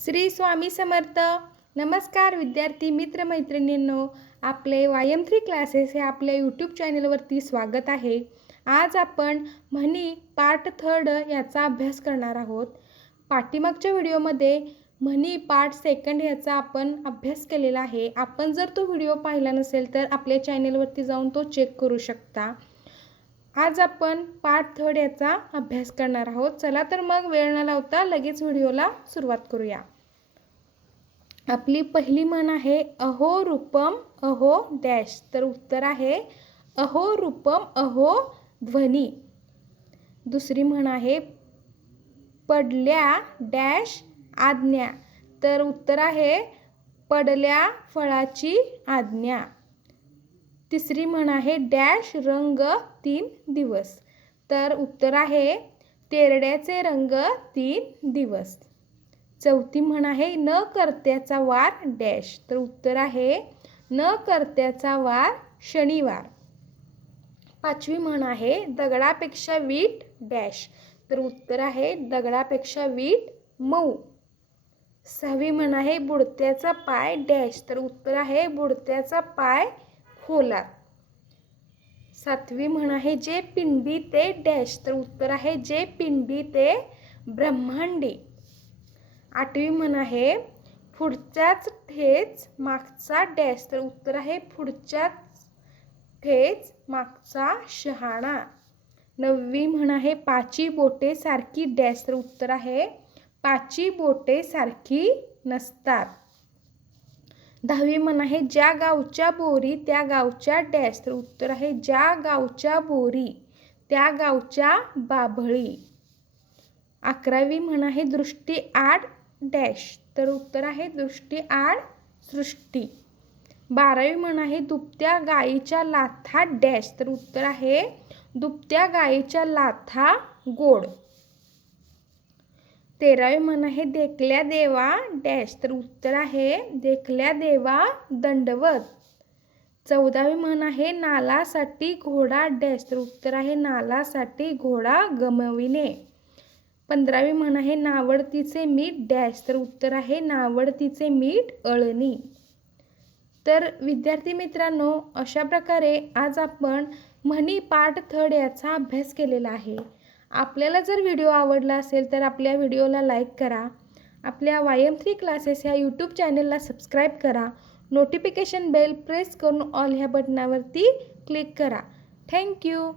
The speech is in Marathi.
श्री स्वामी समर्थ. नमस्कार विद्यार्थी मित्र मैत्रिणींनो, आपले YM3 क्लासेस हे आपल्या यूट्यूब चॅनलवरती स्वागत आहे. आज आपण म्हणी पार्ट 3 याचा अभ्यास करणार आहोत. पाठीमागच्या व्हिडिओमध्ये म्हणी पार्ट 2 याचा आपण अभ्यास केलेला आहे. आपण जर तो व्हिडिओ पाहिला नसेल तर आपल्या चॅनलवरती जाऊन तो चेक करू शकता. आज आपण पार्ट 3 याचा अभ्यास करणार आहोत. चला तर मग वेळ न लावता लगेच व्हिडिओला सुरुवात करूया. आपली पहिली म्हण आहे अहो रूपम अहो डॅश. तर उत्तर आहे अहो रूपम अहो ध्वनी. दुसरी म्हण आहे पडल्या डॅश आज्ञा. तर उत्तर आहे पडल्या फळाची आज्ञा. तिसरी म्हण आहे डॅश रंग 3 दिवस. तर उत्तर आहे तेरड्याचे रंग 3 दिवस. चौथी म्हण आहे न कर्त्याचा वार डॅश. तर उत्तर आहे न कर्त्याचा वार शनिवार. पाचवी म्हण आहे दगडापेक्षा वीट डॅश. तर उत्तर आहे दगडापेक्षा वीट मऊ. सहावी म्हण आहे बुडत्याचा पाय डॅश. तर उत्तर आहे बुडत्याचा पाय खोलात. सातवी म्हण आहे जे पिंडी ते डॅश. तर उत्तर आहे जे पिंडी ते ब्रह्मांडी. आठवी म्हण आहे पुढच्याच ठेच मागचा डॅश. तर उत्तर आहे पुढच्याच ठेच मागचा शहाणा. नववी म्हण आहे पाची बोटे सारखी डॅश. तर उत्तर आहे पाची बोटे सारखी नसतात. दहावी म्हण आहे ज्या गावच्या बोरी त्या गावच्या डॅश. तर उत्तर आहे ज्या गावच्या बोरी त्या गावच्या बाभळी. अकरावी म्हण आहे दृष्टी आड डॅश. तर उत्तर आहे दृष्टी आड सृष्टी. बारावी म्हण आहे दुभत्या गाईच्या लाथा डॅश. तर उत्तर आहे दुभत्या गाईच्या लाथा गोड. तेरावी म्हण आहे देखल्या देवा डॅश. तर उत्तर आहे देखल्या देवा दंडवत. चौदावी म्हण आहे नालासाठी घोडा डॅश. तर उत्तर आहे नालासाठी घोडा गमविणे. 15वी म्हण आहे नावडतीचे मीठ डॅश. तर उत्तर आहे नावडतीचे मीठ अळणी. तर विद्यार्थी मित्रांनो, अशा प्रकारे आज आपण म्हणी पार्ट 3 याचा अभ्यास केलेला आहे. आपल्याला जर व्हिडिओ आवडला असेल तर आपल्या व्हिडिओला लाईक करा. आपल्या YM3 क्लासेस ह्या यूट्यूब चॅनलला सबस्क्राईब करा. नोटिफिकेशन बेल प्रेस करून ऑल ह्या बटनावरती क्लिक करा. थँक्यू.